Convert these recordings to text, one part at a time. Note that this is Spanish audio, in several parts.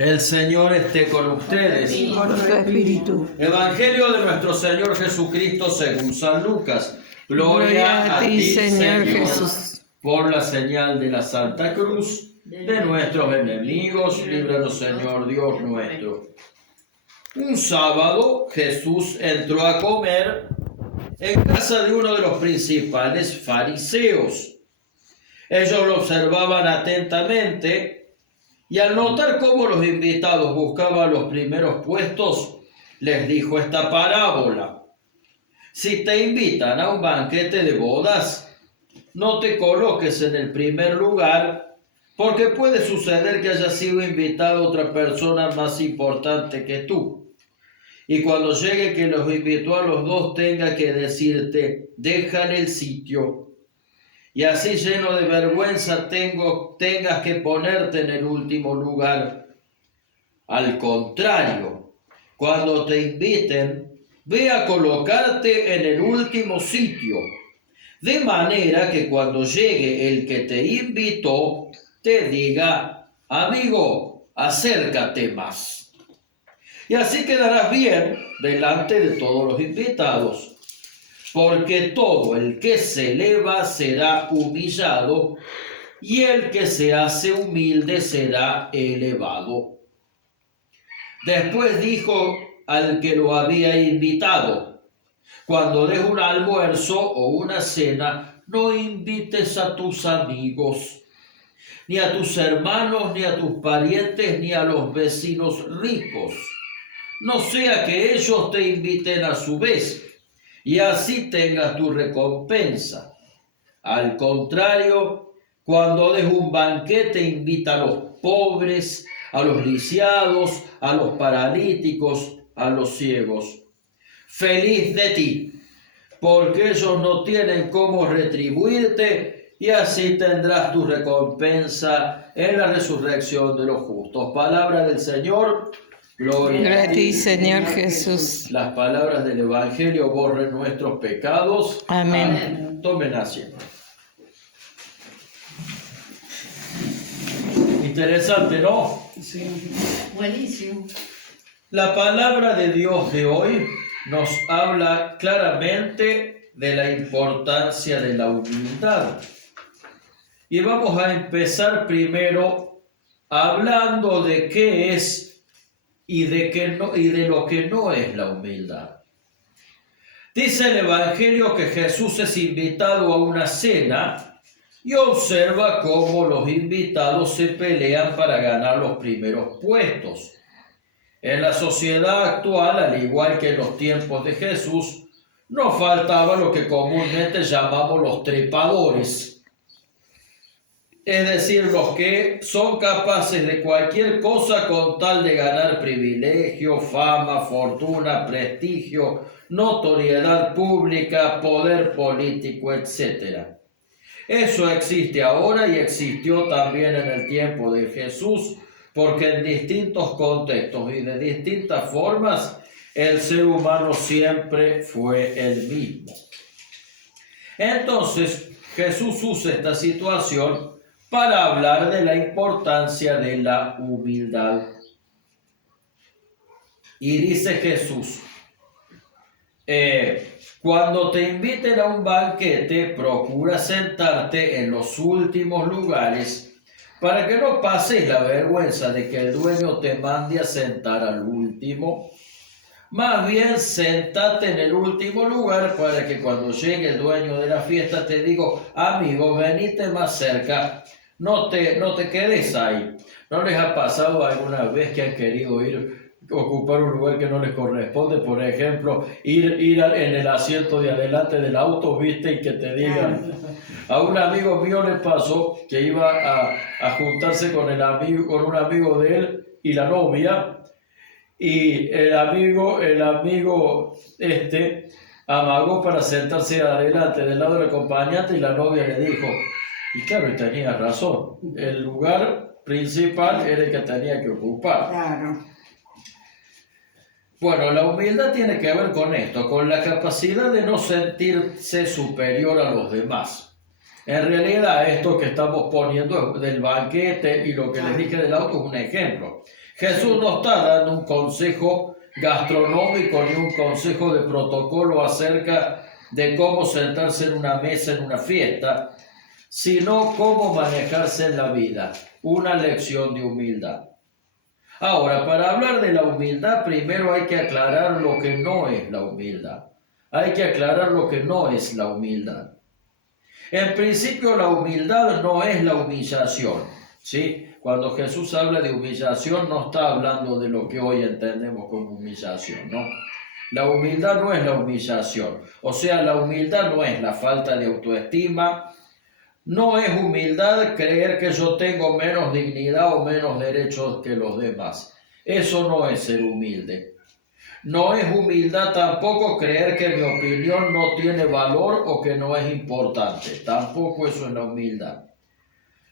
El Señor esté con ustedes. Y con tu espíritu. Evangelio de nuestro Señor Jesucristo según San Lucas. Gloria a ti, Señor Jesús. Por la señal de la Santa Cruz de nuestros enemigos, líbranos, Señor Dios nuestro. Un sábado Jesús entró a comer en casa de uno de los principales fariseos. Ellos lo observaban atentamente y al notar cómo los invitados buscaban los primeros puestos, les dijo esta parábola. Si te invitan a un banquete de bodas, no te coloques en el primer lugar, porque puede suceder que haya sido invitado otra persona más importante que tú. Y cuando llegue que los invitó a los dos, tenga que decirte, déjale el sitio. Y así lleno de vergüenza tengas que ponerte en el último lugar. Al contrario, cuando te inviten, ve a colocarte en el último sitio, de manera que cuando llegue el que te invitó, te diga, amigo, acércate más. Y así quedarás bien delante de todos los invitados, porque todo el que se eleva será humillado, y el que se hace humilde será elevado. Después dijo al que lo había invitado, cuando des un almuerzo o una cena, no invites a tus amigos, ni a tus hermanos, ni a tus parientes, ni a los vecinos ricos, no sea que ellos te inviten a su vez, y así tengas tu recompensa. Al contrario, cuando des un banquete, invita a los pobres, a los lisiados, a los paralíticos, a los ciegos. Feliz de ti, porque ellos no tienen cómo retribuirte, y así tendrás tu recompensa en la resurrección de los justos. Palabra del Señor. Gloria a ti, Señor Jesús. Las palabras del Evangelio borren nuestros pecados. Amén. Tomen asiento. Interesante, ¿no? Sí. Buenísimo. La palabra de Dios de hoy nos habla claramente de la importancia de la humildad. Y vamos a empezar primero hablando de qué es y de lo que no es la humildad. Dice el Evangelio que Jesús es invitado a una cena y observa cómo los invitados se pelean para ganar los primeros puestos. En la sociedad actual, al igual que en los tiempos de Jesús, no faltaba lo que comúnmente llamamos los trepadores. Es decir, los que son capaces de cualquier cosa con tal de ganar privilegio, fama, fortuna, prestigio, notoriedad pública, poder político, etc. Eso existe ahora y existió también en el tiempo de Jesús, porque en distintos contextos y de distintas formas el ser humano siempre fue el mismo. Entonces Jesús usa esta situación para hablar de la importancia de la humildad. Y dice Jesús, cuando te inviten a un banquete, procura sentarte en los últimos lugares para que no pases la vergüenza de que el dueño te mande a sentar al último. Más bien, sentate en el último lugar para que cuando llegue el dueño de la fiesta te diga, amigo, venite más cerca, no te quedes ahí. ¿No les ha pasado alguna vez que han querido ocupar un lugar que no les corresponde? Por ejemplo, ir en el asiento de adelante del auto, ¿viste? Y que te digan... A un amigo mío le pasó que iba a juntarse con un amigo de él y la novia, y el amigo amagó para sentarse adelante del lado del acompañante, y la novia le dijo, y claro, y tenía razón, el lugar principal era el que tenía que ocupar. Claro. Bueno, la humildad tiene que ver con esto, con la capacidad de no sentirse superior a los demás. En realidad, esto que estamos poniendo del banquete y lo que les dije del auto es un ejemplo. Jesús no está dando un consejo gastronómico ni un consejo de protocolo acerca de cómo sentarse en una mesa en una fiesta, sino cómo manejarse en la vida. Una lección de humildad. Ahora, para hablar de la humildad, primero hay que aclarar lo que no es la humildad. Hay que aclarar lo que no es la humildad. En principio, la humildad no es la humillación, ¿sí? Cuando Jesús habla de humillación, no está hablando de lo que hoy entendemos como humillación, ¿no? La humildad no es la humillación. O sea, la humildad no es la falta de autoestima. No es humildad creer que yo tengo menos dignidad o menos derechos que los demás. Eso no es ser humilde. No es humildad tampoco creer que mi opinión no tiene valor o que no es importante. Tampoco eso es la humildad.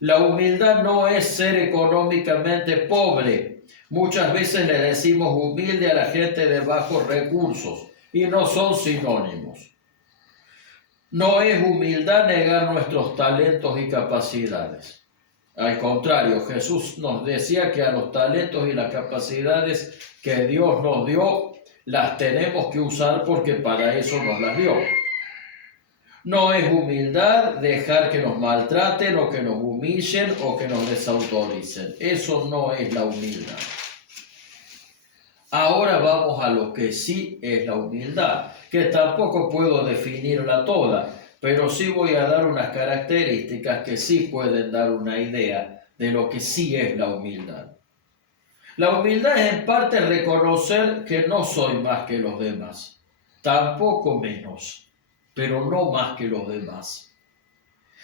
La humildad no es ser económicamente pobre. Muchas veces le decimos humilde a la gente de bajos recursos y no son sinónimos. No es humildad negar nuestros talentos y capacidades. Al contrario, Jesús nos decía que a los talentos y las capacidades que Dios nos dio, las tenemos que usar porque para eso nos las dio. No es humildad dejar que nos maltraten o que nos humillen o que nos desautoricen. Eso no es la humildad. Ahora vamos a lo que sí es la humildad, que tampoco puedo definirla toda, pero sí voy a dar unas características que sí pueden dar una idea de lo que sí es la humildad. La humildad es en parte reconocer que no soy más que los demás, tampoco menos, pero no más que los demás.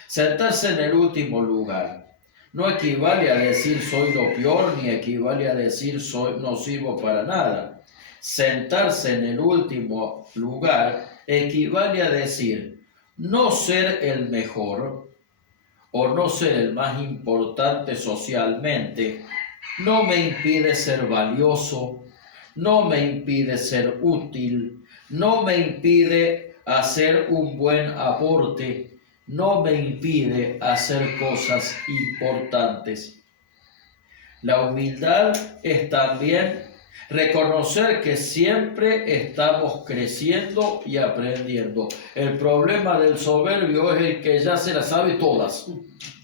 Sentarse en el último lugar no equivale a decir soy lo peor, ni equivale a decir no sirvo para nada. Sentarse en el último lugar equivale a decir no ser el mejor o no ser el más importante socialmente, no me impide ser valioso, no me impide ser útil, no me impide hacer un buen aporte, no me impide hacer cosas importantes. La humildad es también reconocer que siempre estamos creciendo y aprendiendo. El problema del soberbio es el que ya se las sabe todas.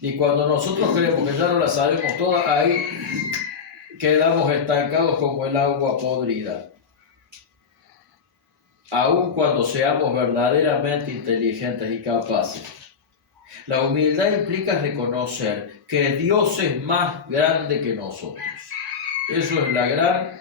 Y cuando nosotros creemos que ya no las sabemos todas, ahí quedamos estancados como el agua podrida. Aun cuando seamos verdaderamente inteligentes y capaces. La humildad implica reconocer que Dios es más grande que nosotros. Eso es la gran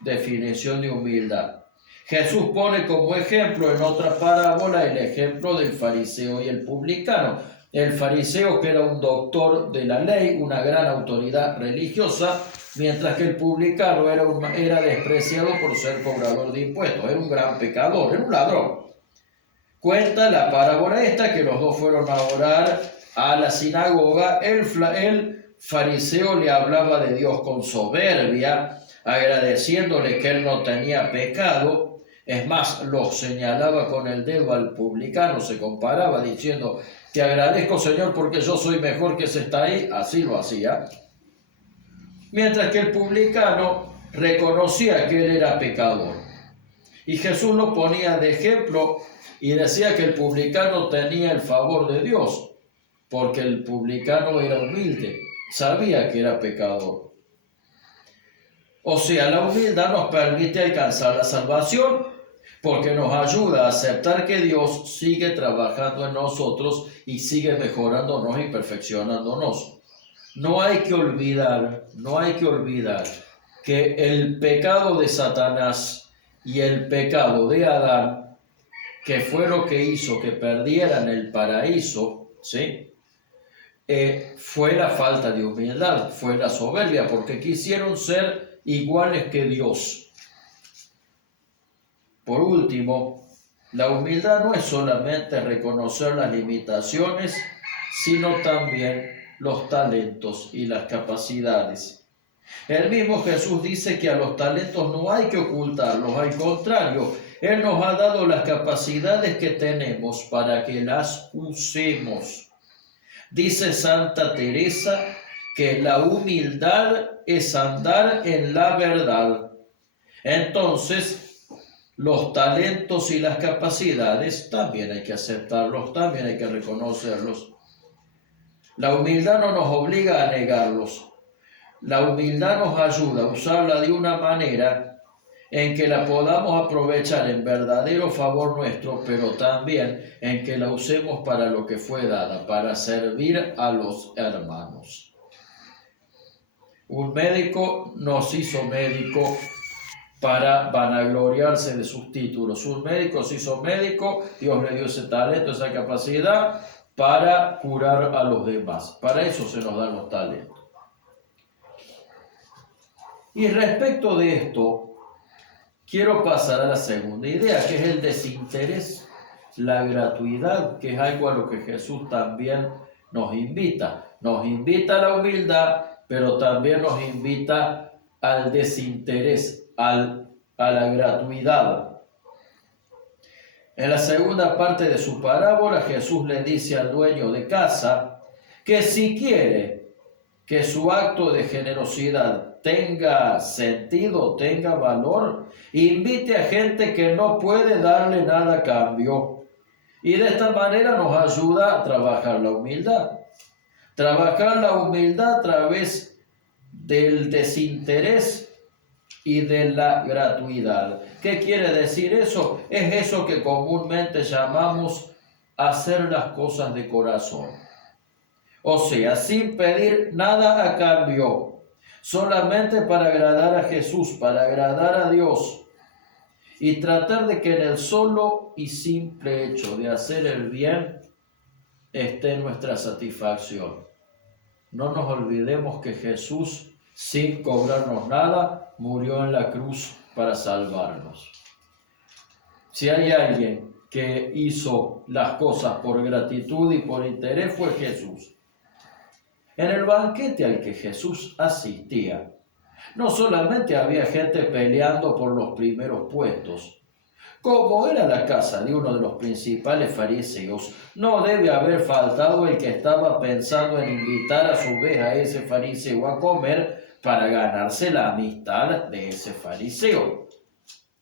definición de humildad. Jesús pone como ejemplo en otra parábola el ejemplo del fariseo y el publicano. El fariseo, que era un doctor de la ley, una gran autoridad religiosa, mientras que el publicano era despreciado por ser cobrador de impuestos, era un gran pecador, era un ladrón. Cuenta la parábola esta que los dos fueron a orar a la sinagoga. El fariseo le hablaba de Dios con soberbia, agradeciéndole que él no tenía pecado. Es más, lo señalaba con el dedo al publicano, se comparaba diciendo: te agradezco, Señor, porque yo soy mejor que ese está ahí. Así lo hacía. Mientras que el publicano reconocía que él era pecador. Y Jesús lo ponía de ejemplo y decía que el publicano tenía el favor de Dios, porque el publicano era humilde, sabía que era pecador. O sea, la humildad nos permite alcanzar la salvación, porque nos ayuda a aceptar que Dios sigue trabajando en nosotros y sigue mejorándonos y perfeccionándonos. No hay que olvidar que el pecado de Satanás y el pecado de Adán, que fue lo que hizo que perdieran el paraíso, ¿sí? Fue la falta de humildad, fue la soberbia, porque quisieron ser iguales que Dios. Por último, la humildad no es solamente reconocer las limitaciones, sino también los talentos y las capacidades. El mismo Jesús dice que a los talentos no hay que ocultarlos, al contrario, Él nos ha dado las capacidades que tenemos para que las usemos. Dice Santa Teresa que la humildad es andar en la verdad. Entonces, los talentos y las capacidades también hay que aceptarlos, también hay que reconocerlos. La humildad no nos obliga a negarlos. La humildad nos ayuda a usarla de una manera en que la podamos aprovechar en verdadero favor nuestro, pero también en que la usemos para lo que fue dada, para servir a los hermanos. Un médico no se hizo médico para vanagloriarse de sus títulos. Un médico se hizo médico, Dios le dio ese talento, esa capacidad para curar a los demás. Para eso se nos dan los talentos. Y respecto de esto, quiero pasar a la segunda idea, que es el desinterés, la gratuidad, que es algo a lo que Jesús también nos invita. Nos invita a la humildad, pero también nos invita al desinterés, a la gratuidad. En la segunda parte de su parábola, Jesús le dice al dueño de casa que si quiere que su acto de generosidad tenga sentido, tenga valor, invite a gente que no puede darle nada a cambio. Y de esta manera nos ayuda a trabajar la humildad. Trabajar la humildad a través del desinterés y de la gratuidad. ¿Qué quiere decir eso? Es eso que comúnmente llamamos hacer las cosas de corazón. O sea, sin pedir nada a cambio, solamente para agradar a Jesús, para agradar a Dios, y tratar de que en el solo y simple hecho de hacer el bien esté nuestra satisfacción. No nos olvidemos que Jesús, sin cobrarnos nada, murió en la cruz para salvarnos. Si hay alguien que hizo las cosas por gratitud y por interés, fue Jesús. En el banquete al que Jesús asistía, no solamente había gente peleando por los primeros puestos. Como era la casa de uno de los principales fariseos, no debe haber faltado el que estaba pensando en invitar a su vez a ese fariseo a comer para ganarse la amistad de ese fariseo.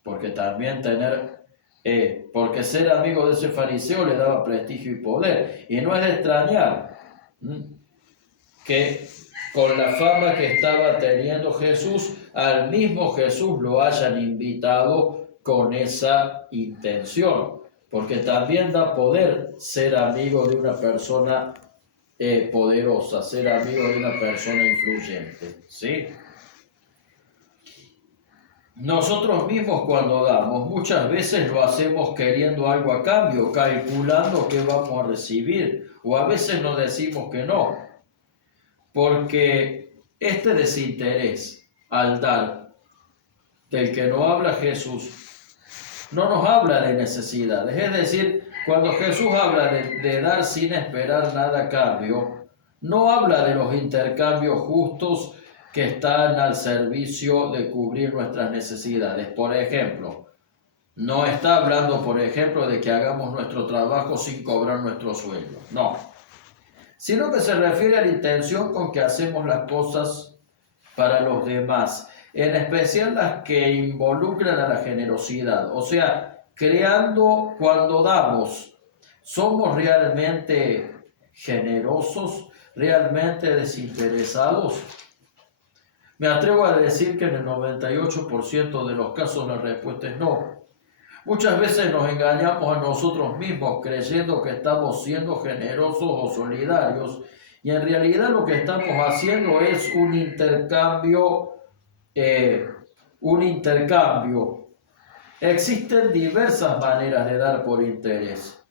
Porque también porque ser amigo de ese fariseo le daba prestigio y poder. Y no es de extrañar que con la fama que estaba teniendo Jesús, al mismo Jesús lo hayan invitado con esa intención, porque también da poder ser amigo de una persona poderosa, ser amigo de una persona influyente, ¿sí? Nosotros mismos cuando damos, muchas veces lo hacemos queriendo algo a cambio, calculando qué vamos a recibir, o a veces nos decimos que no, porque este desinterés al dar, del que no habla Jesús, no nos habla de necesidades. Es decir, cuando Jesús habla de dar sin esperar nada a cambio, no habla de los intercambios justos que están al servicio de cubrir nuestras necesidades. Por ejemplo, no está hablando, por ejemplo, de que hagamos nuestro trabajo sin cobrar nuestro sueldo. No. Sino que se refiere a la intención con que hacemos las cosas para los demás, en especial las que involucran a la generosidad, o sea, creando cuando damos, ¿somos realmente generosos, realmente desinteresados? Me atrevo a decir que en el 98% de los casos la respuesta es no. Muchas veces nos engañamos a nosotros mismos creyendo que estamos siendo generosos o solidarios y en realidad lo que estamos haciendo es un intercambio. Existen diversas maneras de dar por interés.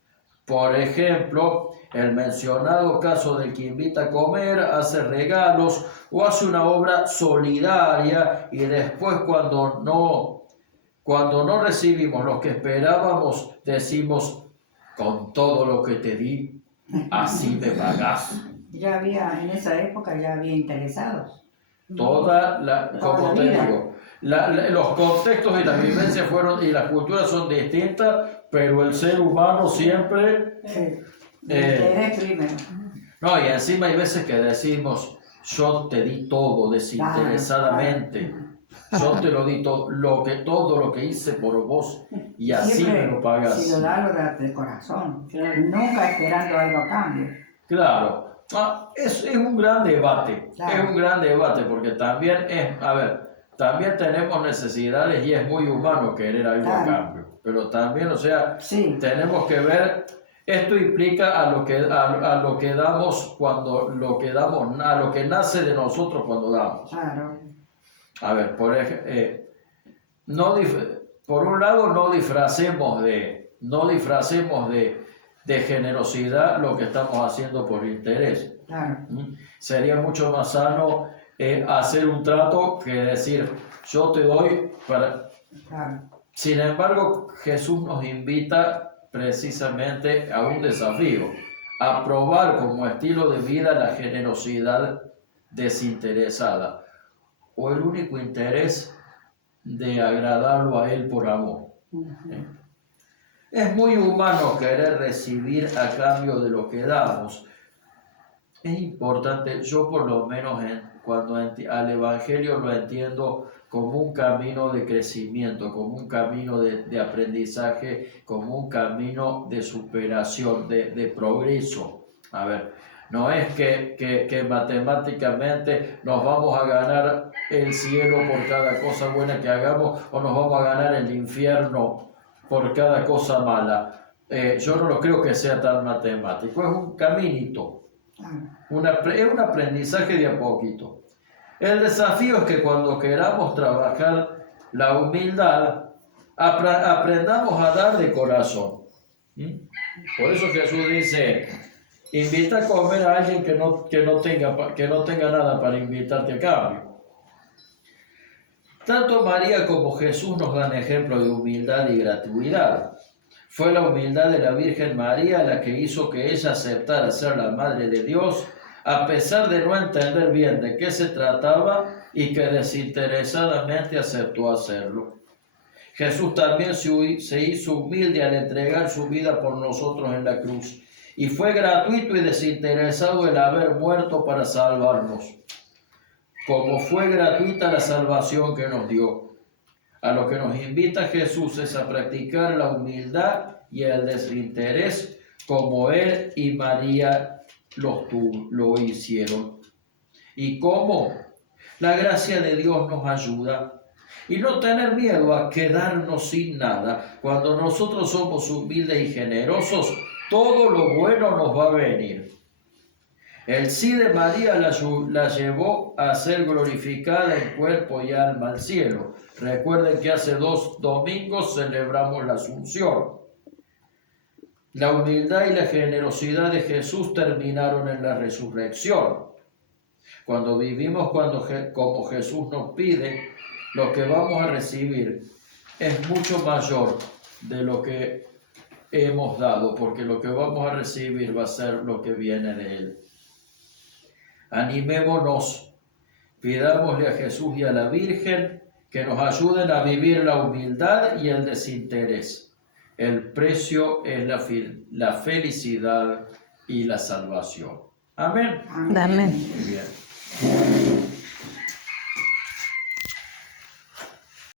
Por ejemplo, el mencionado caso del que invita a comer, hace regalos o hace una obra solidaria y después cuando no recibimos lo que esperábamos, decimos, con todo lo que te di, así me pagás. En esa época ya había interesados. como te digo, los contextos y las vivencias y las culturas son distintas, pero el ser humano siempre... Interés primero. No, y encima hay veces que decimos, yo te di todo desinteresadamente. Yo te lo di todo lo que hice por vos y así Siempre, me lo pagás. Si lo das de corazón, nunca esperando algo a cambio. Claro, es un gran debate, Claro. es un gran debate porque también también tenemos necesidades y es muy humano querer algo a Claro. cambio, pero también, o sea, Sí. tenemos que ver, esto implica a lo que damos a lo que nace de nosotros cuando damos. Claro. A ver, por un lado no disfracemos de generosidad lo que estamos haciendo por interés. Claro. Sería mucho más sano hacer un trato que decir yo te doy para... Claro. Sin embargo, Jesús nos invita precisamente a un desafío, a probar como estilo de vida la generosidad desinteresada o el único interés de agradarlo a Él por amor. Es muy humano querer recibir a cambio de lo que damos. Es importante, yo por lo menos cuando al Evangelio lo entiendo como un camino de crecimiento, como un camino de aprendizaje, como un camino de superación, de progreso. A ver, no es que matemáticamente nos vamos a ganar el cielo por cada cosa buena que hagamos o nos vamos a ganar el infierno por cada cosa mala. Yo no lo creo que sea tan matemático, es un caminito, es un aprendizaje de a poquito. El desafío es que cuando queramos trabajar la humildad, aprendamos a dar de corazón. Por eso Jesús dice, invita a comer a alguien que no tenga nada para invitarte a cambio. Tanto María como Jesús nos dan ejemplo de humildad y gratuidad. Fue la humildad de la Virgen María la que hizo que ella aceptara ser la Madre de Dios, a pesar de no entender bien de qué se trataba y que desinteresadamente aceptó hacerlo. Jesús también se hizo humilde al entregar su vida por nosotros en la cruz, y fue gratuito y desinteresado el haber muerto para salvarnos, como fue gratuita la salvación que nos dio. A lo que nos invita Jesús es a practicar la humildad y el desinterés como Él y María lo hicieron. ¿Y cómo? La gracia de Dios nos ayuda. Y no tener miedo a quedarnos sin nada. Cuando nosotros somos humildes y generosos, todo lo bueno nos va a venir. El sí de María la llevó a ser glorificada en cuerpo y alma al cielo. Recuerden que hace 2 domingos celebramos la Asunción. La humildad y la generosidad de Jesús terminaron en la resurrección. Cuando vivimos como Jesús nos pide, lo que vamos a recibir es mucho mayor de lo que hemos dado, porque lo que vamos a recibir va a ser lo que viene de Él. Animémonos, pidámosle a Jesús y a la Virgen que nos ayuden a vivir la humildad y el desinterés. El precio es la felicidad y la salvación. Amén. Amén. Muy bien.